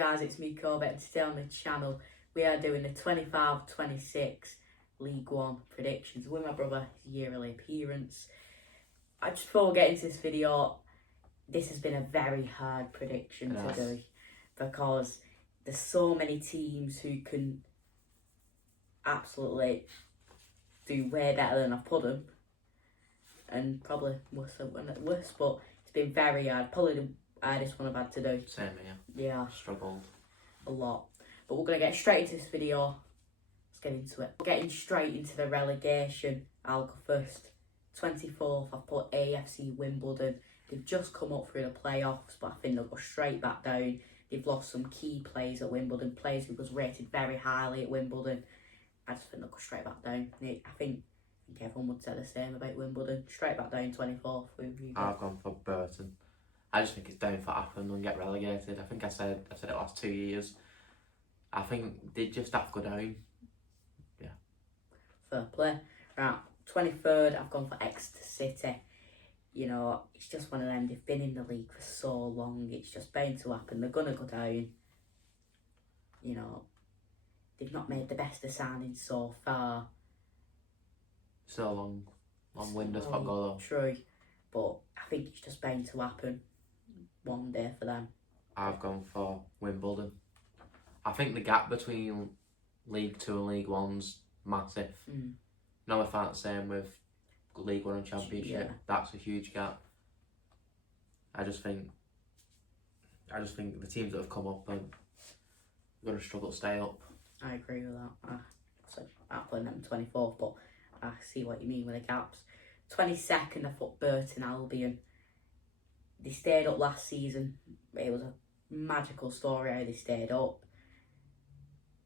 guys, it's me Corbett, and today on the channel we are doing the 25-26 League One predictions with my brother, his yearly appearance. Just before we get into this video, this has been a very hard prediction to do because there's so many teams who can absolutely do way better than I've put them, and probably worse, but it's been very hard. Probably the hardest one I've had to do. Same here. Yeah. Struggled a lot. But we're going to get straight into this video. Let's get into it. We're getting straight into the relegation. I'll go first. 24th, I've put AFC Wimbledon. They've just come up through the playoffs, but I think they'll go straight back down. They've lost some key players at Wimbledon, players who was rated very highly at Wimbledon. I just think they'll go straight back down. I think everyone would say the same about Wimbledon. Straight back down 24th. I've gone for Burton. I just think it's down for Appleton and get relegated. I think I've said it last 2 years. I think they just have to go down. Yeah. Fair play. Right, 23rd, I've gone for Exeter City. You know, it's just one of them. They've been in the league for so long. It's just bound to happen. They're going to go down. You know, they've not made the best of signings so far. So long windows for go though. True, but I think it's just bound to happen one day for them. I've gone for Wimbledon. I think the gap between League 2 and League 1's massive. No, I find the same with League 1 and Championship. Yeah. That's a huge gap. I just think the teams that have come up are going to struggle to stay up. I agree with that. I put them 24th, but I see what you mean with the gaps. 22nd, I put Burton Albion. They stayed up last season. It was a magical story how they stayed up.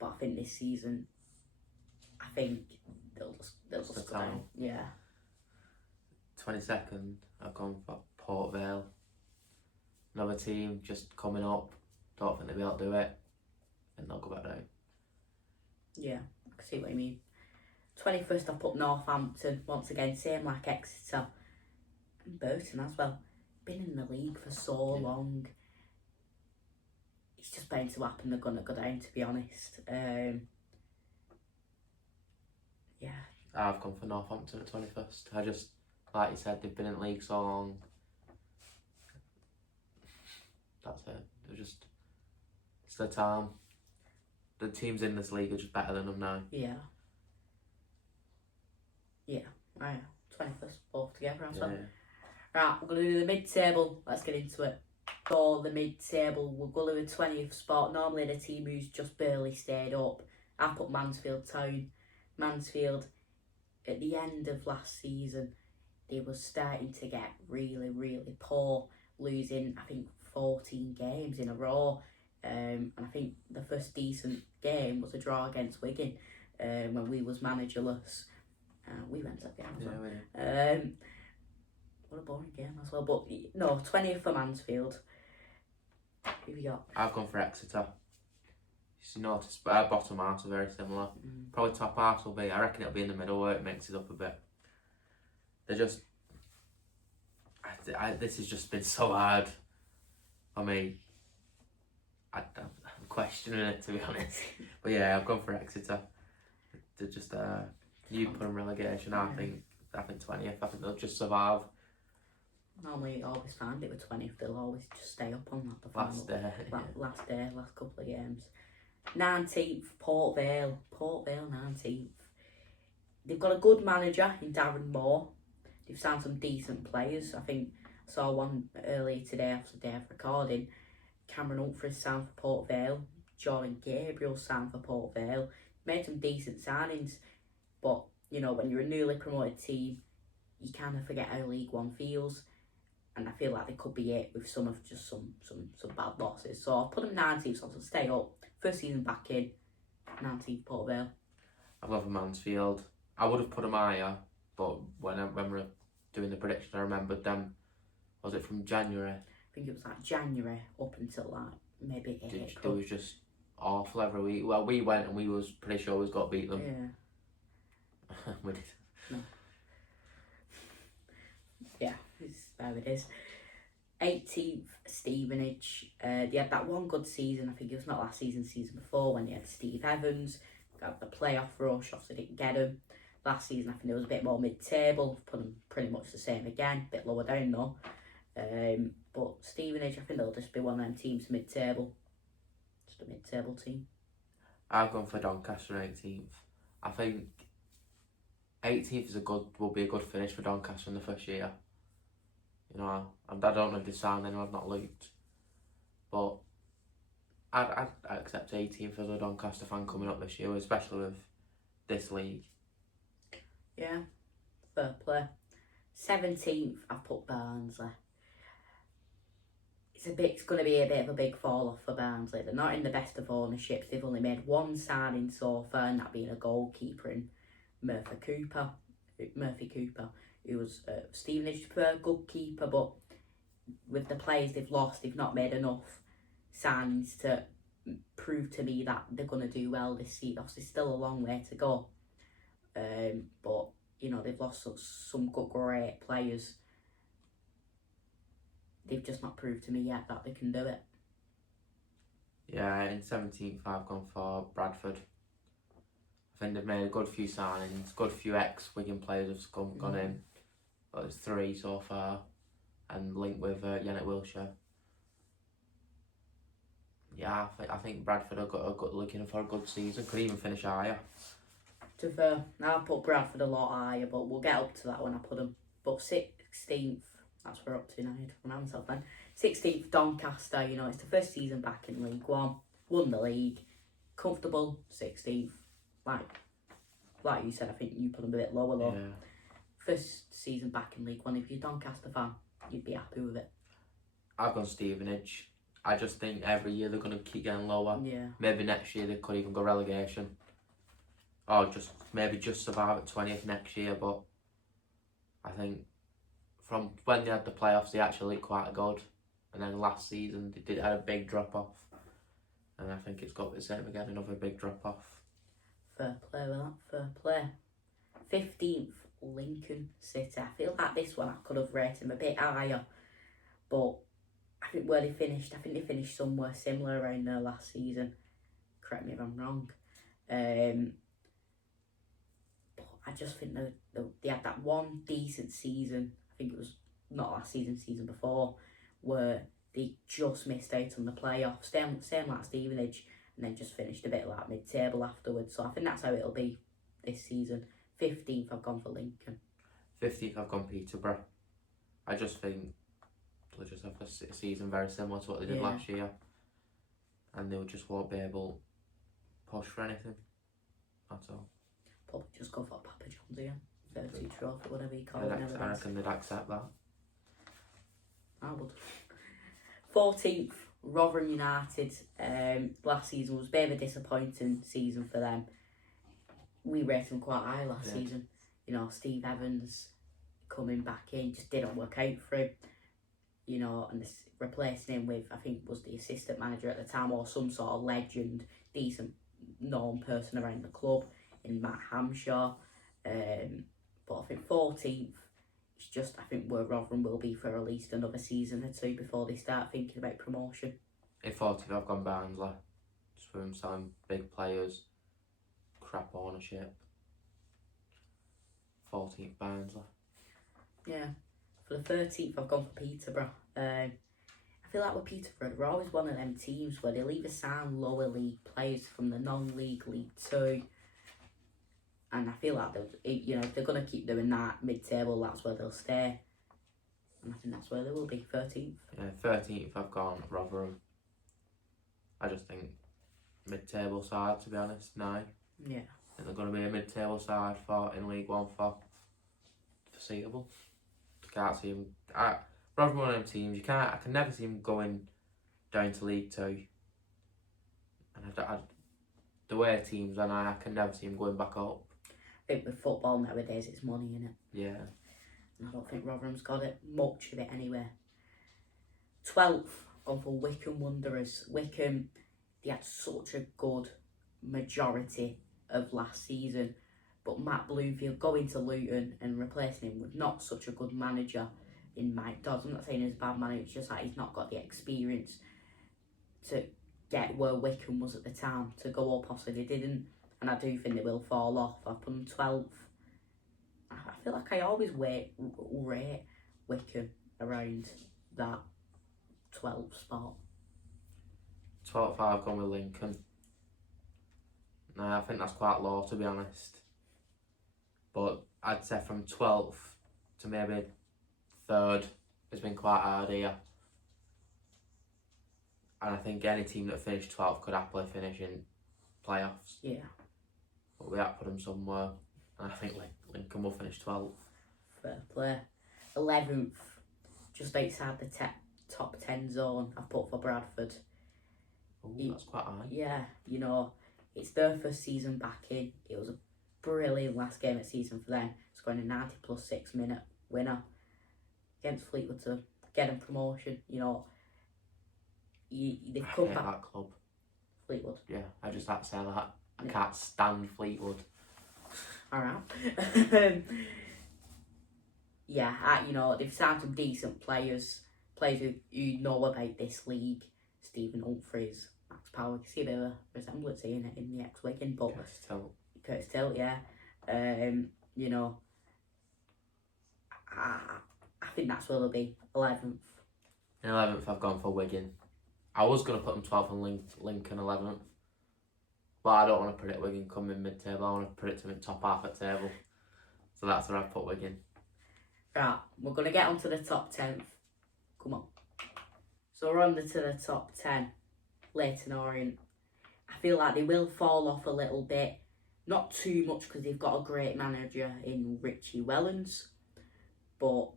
But I think this season, they'll just go down. Yeah. 22nd, I've gone for Port Vale. Another team just coming up. Don't think they'll be able to do it. And they'll go back down. Yeah, I can see what you mean. 21st, I put Northampton. Once again, same like Exeter. And Burton as well. Been in the league for so long. It's just bound to happen. They're going to go down, to be honest. Yeah. I've gone for Northampton at 21st. I just, like you said, they've been in the league so long. That's it. They're just, it's their time. The teams in this league are just better than them now. Yeah. Yeah. Right. 21st, both together as well. Right, we're going to do the mid-table. Let's get into it. For the mid-table, we'll go to the 20th spot. Normally the team who's just barely stayed up. I put Mansfield Town. Mansfield, at the end of last season, they were starting to get really, really poor, losing, I think, 14 games in a row. And I think the first decent game was a draw against Wigan when we was managerless. We went to that game as well. What a boring game as well. But no, 20th for Mansfield. Who have you got? I've gone for Exeter. You notice, but our bottom halves are very similar. Probably top half will be, I reckon it'll be in the middle where it mixes up a bit. They're just, this has just been so hard for me. I'm questioning it, to be honest. But yeah, I've gone for Exeter. They're just, you put them relegation, I think 20th. I think they'll just survive. Normally you always find it with 20th, they'll always just stay up on that. Last day. Last couple of games. 19th, Port Vale. Port Vale 19th. They've got a good manager in Darren Moore. They've signed some decent players. I think I saw one earlier today after the day of recording. Cameron Humphries signed for Port Vale. Jordan Gabriel signed for Port Vale. Made some decent signings. But, you know, when you're a newly promoted team, you kind of forget how League One feels. And I feel like they could be it with some bad losses. So I've put them 19th, so I'll stay up. First season back in, 19th Port Vale. I've gone for Mansfield. I would have put them higher, but when we were doing the prediction, I remembered them. Was it from January? I think it was like January up until like maybe April. It was just awful every week. Well, we went and we was pretty sure we got beat them. Yeah. We did. No. Yeah, it's how it is. 18th, Stevenage. They had that one good season. I think it was not last season, season before, when they had Steve Evans. Got the playoff rush, obviously didn't get him. Last season, I think it was a bit more mid-table. Put them pretty much the same again. A bit lower down though. But Stevenage, I think they'll just be one of them teams mid-table. Just a mid-table team. I've gone for Doncaster 18th. I think 18th will be a good finish for Doncaster in the first year. You know, I don't know if they signed anyone, I've not looked. But I'd accept 18th as a Doncaster fan coming up this year, especially with this league. Yeah, fair play. 17th, I've put Barnsley. It's going to be a bit of a big fall off for Barnsley. They're not in the best of ownerships. They've only made one signing so far, and that being a goalkeeper in Murphy Cooper, who was Stevenage good keeper, but with the players they've lost, they've not made enough signs to prove to me that they're going to do well this season. Obviously, still a long way to go, but you know, they've lost some good, great players. They've just not proved to me yet that they can do it. Yeah, in 17th I've gone for Bradford. I think they've made a good few signings, good few ex-Wigan players have gone in. Well, there's 3 so far, and linked with Yannick Wilshere. Yeah, I think Bradford are looking for a good season, could even finish higher. To be fair, I put Bradford a lot higher, but we'll get up to that when I put them. But 16th, that's where we're up to now. I don't know myself then. 16th, Doncaster. You know, it's the first season back in League One. Won the league. Comfortable. 16th. Like you said, I think you put them a bit lower though. Yeah. First season back in League One. If you're a Doncaster fan, you'd be happy with it. I've gone Stevenage. I just think every year they're going to keep getting lower. Yeah. Maybe next year they could even go relegation. Or just survive at 20th next year, but I think from when they had the playoffs, they actually looked quite good. And then last season, they had a big drop-off. And I think it's got to be the same again, another big drop-off. Fair play with that, fair play. 15th, Lincoln City. I feel like this one I could have rated them a bit higher. But I think where they finished, they finished somewhere similar around there last season. Correct me if I'm wrong. But I just think they had that one decent season. I think it was not last season, season before, where they just missed out on the playoffs. Same like Stevenage, and then just finished a bit like mid-table afterwards. So I think that's how it'll be this season. 15th, I've gone for Lincoln. 15th, I've gone Peterborough. I just think they'll just have a season very similar to what they did last year. And they just won't be able to push for anything. That's all. Probably just go for Papa John's again. 32 trophy, whatever you call it. I reckon they'd accept that. I would. 14th, Rotherham United. Last season was a bit of a disappointing season for them. We rated them quite high last season. You know, Steve Evans coming back in just didn't work out for him. You know, and this, replacing him with, I think, was the assistant manager at the time, or some sort of legend, decent known person around the club in Matt Hamshaw. But I think 14th is just, I think, where Rotherham will be for at least another season or two before they start thinking about promotion. In 14th, I've gone Barnsley. Just for them selling big players, crap ownership. 14th, Barnsley. Yeah. For the 13th, I've gone for Peterborough. I feel like with Peterborough, they're always one of them teams where they'll either sign lower league players from the non-league League 2. And I feel like if they're going to keep doing that mid-table, that's where they'll stay. And I think that's where they will be, 13th. Yeah, 13th, I've gone Rotherham. I just think mid-table side, to be honest, now. Yeah. I think they're going to be a mid-table side in League One for foreseeable. Can't see them. Rotherham one of them teams. I can never see them going down to League 2. And the way teams are now, I can never see them going back up. I think with football nowadays, it's money, innit? Yeah. And I don't think Rotherham's got it, much of it anyway. 12th, gone for Wycombe Wanderers. Wycombe, they had such a good majority of last season, but Matt Bloomfield going to Luton and replacing him with not such a good manager in my does. I'm not saying he's a bad manager, it's just that he's not got the experience to get where Wickham was at the time, to go up. Obviously they didn't, and I do think they will fall off. I put them 12th. I feel like I always rate Wickham around that 12th spot. 12th, I've gone with Lincoln. No, I think that's quite low, to be honest. But I'd say from 12th to maybe 3rd has been quite hard here. And I think any team that finished 12th could happily finish in playoffs. Yeah. But we have to put them somewhere. And I think Lincoln will finish 12th. Fair play. 11th, just outside the top 10 zone, I've put for Bradford. Oh, that's quite high. Yeah, you know, it's their first season back in. It was a brilliant last game of the season for them, scoring a 90+6 minute winner against Fleetwood to get them promotion. You know, they've come back. That club. Fleetwood. Yeah, I just had to say that. I can't stand Fleetwood. Alright. Yeah, you know, they've signed some decent players who know about this league. Stephen Humphries, Max Power. You can see a bit of a resemblance here in the ex-Wigan, but Curtis Tilt, yeah. You know, I think that's where they'll be. 11th. In 11th, I've gone for Wigan. I was going to put them 12th and Lincoln 11th. But I don't want to predict Wigan coming mid-table. I want to predict them in top half at table. So that's where I've put Wigan. Right, we're going to get onto the top 10th. Come on. So we're on to the top 10. Leyton Orient. I feel like they will fall off a little bit. Not too much because they've got a great manager in Richie Wellens. But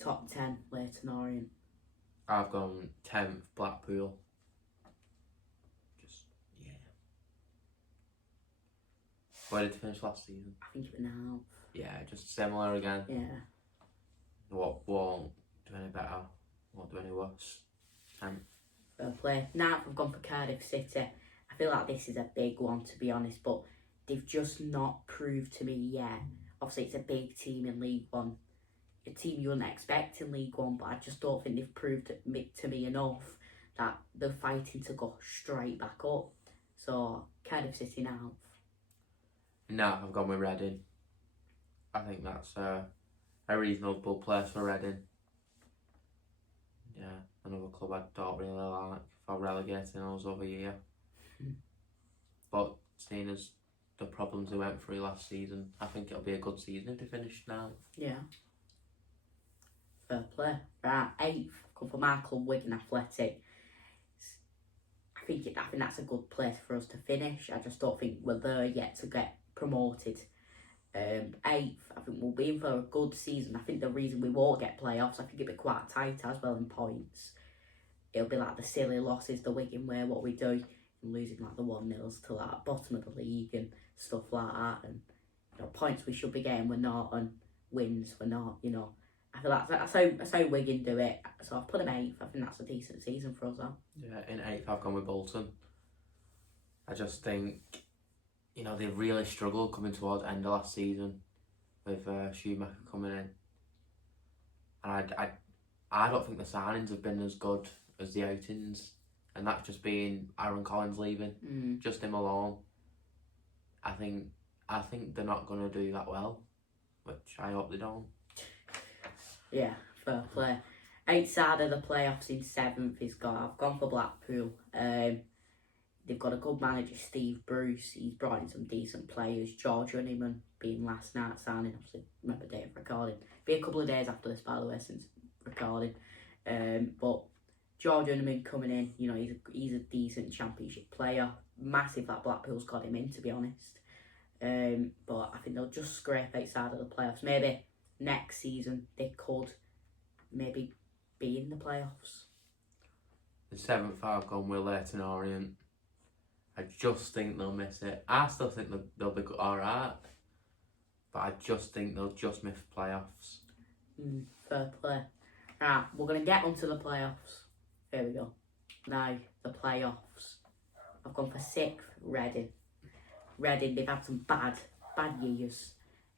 top 10, Leyton Orient. I've gone 10th, Blackpool. Where did it finish last season? I think it was now. Yeah, just similar again. Yeah. What won't do any better, won't do any worse. Fair play. Now I've gone for Cardiff City. I feel like this is a big one, to be honest, but they've just not proved to me yet. Obviously, it's a big team in League One. A team you wouldn't expect in League One, but I just don't think they've proved to me enough that they're fighting to go straight back up. So, Cardiff City now. Now I've gone with Reading. I think that's a reasonable place for Reading. Yeah, another club I don't really like for relegating us over here. But seeing as the problems they went through last season, I think it'll be a good season if they finish now. Yeah. Fair play. Right, 8th, come for my club, Wigan Athletic. I think that's a good place for us to finish. I just don't think we're there yet to get promoted. 8th, I think we'll be in for a good season. I think the reason we won't get playoffs, I think it'll be quite tight as well in points. It'll be like the silly losses the Wigan way, what we do, and losing like the 1-0s to like bottom of the league and stuff like that. And you know, points we should be getting we're not, and wins we're not. You know, I feel like that's how Wigan do it. So I've put them 8th. I think that's a decent season for us though. Yeah, in 8th I've gone with Bolton. I just think, you know, they really struggled coming towards the end of last season with Schumacher coming in. And I don't think the signings have been as good as the outings. And that's just being Aaron Collins leaving, just him alone. I think they're not going to do that well, which I hope they don't. Yeah, fair play. Outside of the playoffs in 7th, I've gone for Blackpool. They've got a good manager, Steve Bruce. He's brought in some decent players. George Honeyman being last night signing. Obviously, remember date of recording. Be a couple of days after this, by the way, since recording. But George Honeyman coming in, you know, he's a decent championship player. Massive that Blackpool's got him in, to be honest. But I think they'll just scrape outside of the playoffs. Maybe next season they could maybe be in the playoffs. In 7th, I've gone with Leyton Orient. I just think they'll miss it. I still think they'll be alright, but I just think they'll just miss playoffs. Fair play. Right, we're going to get onto the playoffs. Here we go. Now, the playoffs. I've gone for 6th, Reading. Reading, they've had some bad years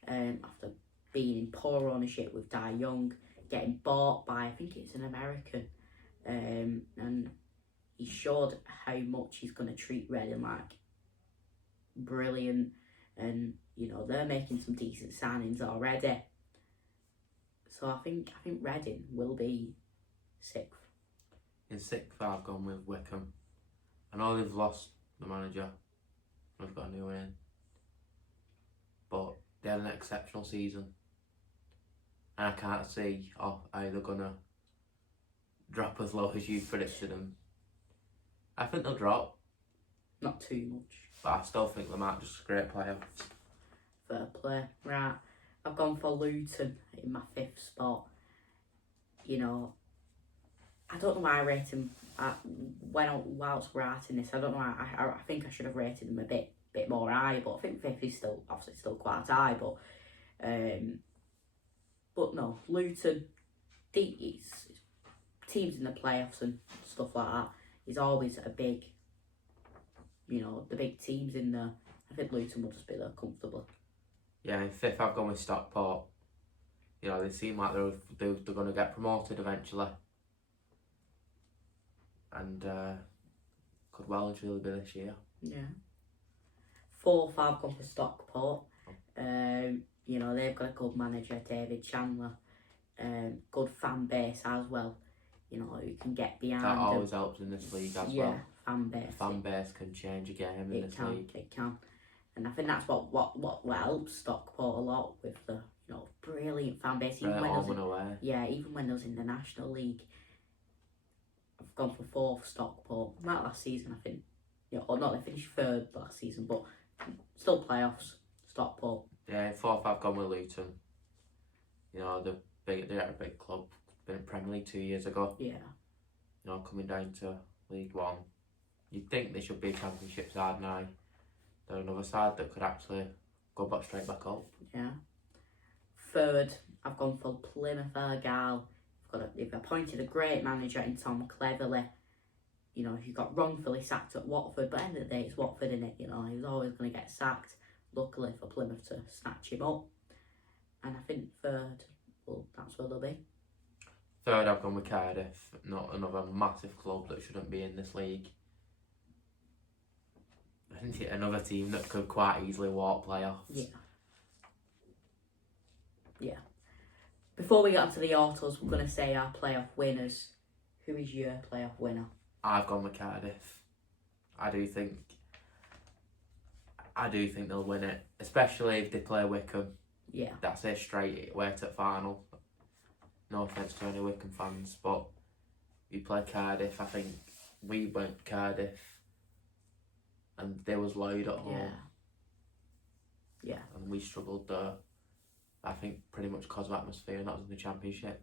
after being in poor ownership with Dai Young. getting bought by, I think it's an American, and he showed how much he's going to treat Reading like brilliant, and you know they're making some decent signings already. So I think Reading will be 6th. In 6th, I've gone with Wickham. I know they've lost the manager. We've got a new one in. But they had an exceptional season. And I can't see how they're going to drop as low as you predicted them. I think they'll drop. Not too much. But I still think they might just scrape playoffs. Fair play. Right. I've gone for Luton in my 5th spot. You know, I don't know why I rated them whilst writing this. I don't know why. I think I should have rated them a bit more high, but I think 5th is obviously still quite high. But no, Luton, it's teams in the playoffs and stuff like that is always a big, you know, the big teams in there. I think Luton will just be there comfortably. Yeah, in 5th, I've gone with Stockport. You know, they seem like they're going to get promoted eventually. And could well and truly be this year. Yeah. 4th, I've gone for Stockport. You know, they've got a good manager, David Chandler. Good fan base as well. You know, you can get behind That them. always helps in this league as well. Yeah, fan base. The fan base can change a game in this league. It can. And I think that's what helps Stockport a lot with the, you know, brilliant fan base. Right, home and away. Yeah, even when they was in the National League. I've gone for 4th, Stockport. Not last season, I think. You know, or not, they finished 3rd last season, but still playoffs, Stockport. Yeah, in 4th, I've gone with Luton. You know, they're a big club. Been in Premier League 2 years ago. Yeah. You know, coming down to League One. You'd think they should be a Championship side now. They're another side that could actually go back straight back up. Yeah. 3rd, I've gone for Plymouth Argyle. They've appointed a great manager in Tom Cleverley. You know, he got wrongfully sacked at Watford, but at the end of the day, it's Watford, innit? You know, he was always going to get sacked. Luckily for Plymouth to snatch him up. And I think 3rd, well, that's where they'll be. 3rd, I've gone with Cardiff. Not another massive club that shouldn't be in this league. Another team that could quite easily walk playoffs. Yeah. Yeah. Before we get onto the autos, we're going to say our playoff winners. Who is your playoff winner? I've gone with Cardiff. I do think they'll win it, especially if they play Wickham. Yeah. That's a straight way to final. No offence to any Wickham fans, but you play Cardiff. I think we went Cardiff, and they was loud at home. Yeah. And we struggled there. I think pretty much because of atmosphere, and that was in the Championship.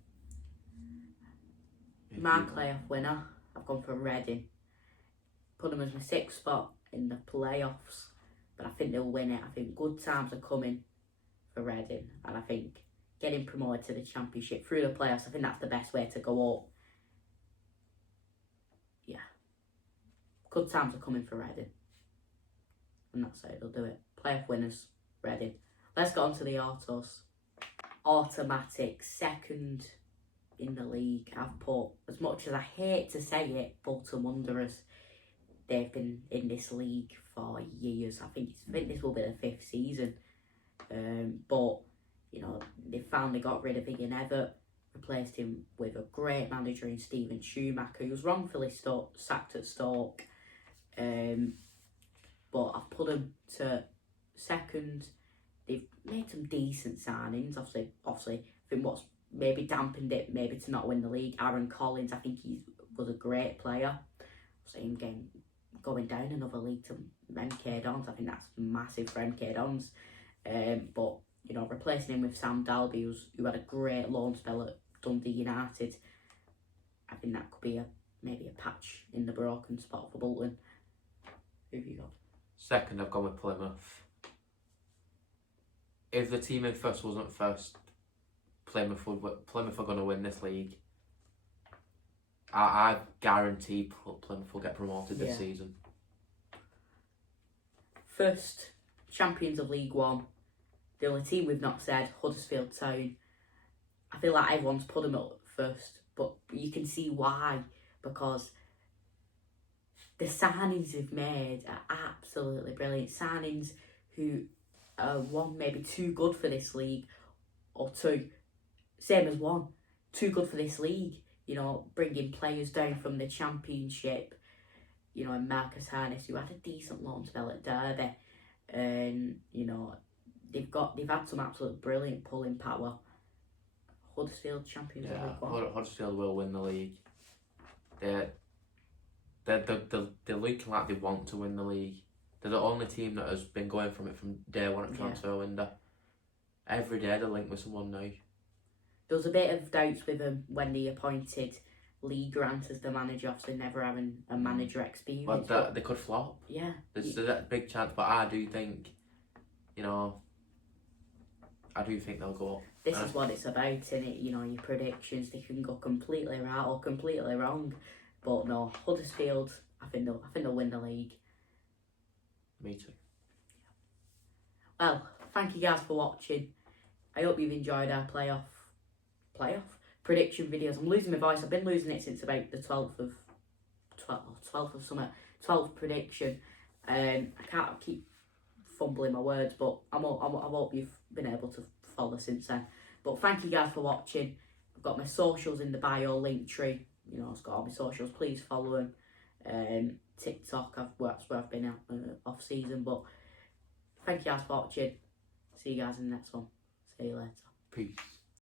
My playoff winner, I've gone for Reading. Put them as my 6th spot in the playoffs, but I think they'll win it. I think good times are coming for Reading, and I think getting promoted to the Championship through the playoffs, I think that's the best way to go up. Yeah. Good times are coming for Reading. And that's how they'll do it. Playoff winners, Reading. Let's get on to the autos. Automatic 2nd in the league. I've put, as much as I hate to say it, Bolton Wanderers. They've been in this league for years. I think this will be the 5th season. But, you know, they finally got rid of Ian Evatt, replaced him with a great manager in Stephen Schumacher, who was wrongfully sacked at Stoke. But I've put them to 2nd. They've made some decent signings. Obviously, I think what's maybe dampened it, maybe to not win the league. Aaron Collins, I think he was a great player. So him going down another league to MK Dons, I think that's massive for MK Dons. But you know, replacing him with Sam Dalby, who had a great loan spell at Dundee United, I think that could be maybe a patch in the broken spot for Bolton. Who have you got? 2nd, I've gone with Plymouth. If the team in 1st wasn't 1st, Plymouth are going to win this league. I guarantee Plymouth will get promoted this season. 1st, champions of League One. The only team we've not said, Huddersfield Town. I feel like everyone's put them up first, but you can see why, because the signings they've made are absolutely brilliant. Signings who are one, maybe too good for this league, or two, same as one, too good for this league. You know, bringing players down from the Championship, you know, and Marcus Harness, who had a decent loan spell at Derby, and you know, they've had some absolute brilliant pulling power. Huddersfield Champions League one. Huddersfield will win the league. They're looking like they want to win the league. They're the only team that has been going from it from day one at transfer window. Every day they're linked with someone new. There was a bit of doubts with them when they appointed Lee Grant as the manager, obviously never having a manager experience. But they could flop. Yeah. There's a big chance, but I do think, you know, I do think they'll go up. This is what it's about, isn't it? You know, your predictions, they can go completely right or completely wrong. But no, Huddersfield, I think they'll win the league. Me too. Well, thank you guys for watching. I hope you've enjoyed our playoff prediction videos. I'm losing my voice. I've been losing it since about the 12th of summer. 12th prediction. I can't keep fumbling my words, but I hope you've been able to follow since then. But thank you guys for watching. I've got my socials in the bio, Linktree. You know, it's got all my socials. Please follow them. TikTok, that's where I've been off season. But thank you guys for watching. See you guys in the next one. See you later. Peace.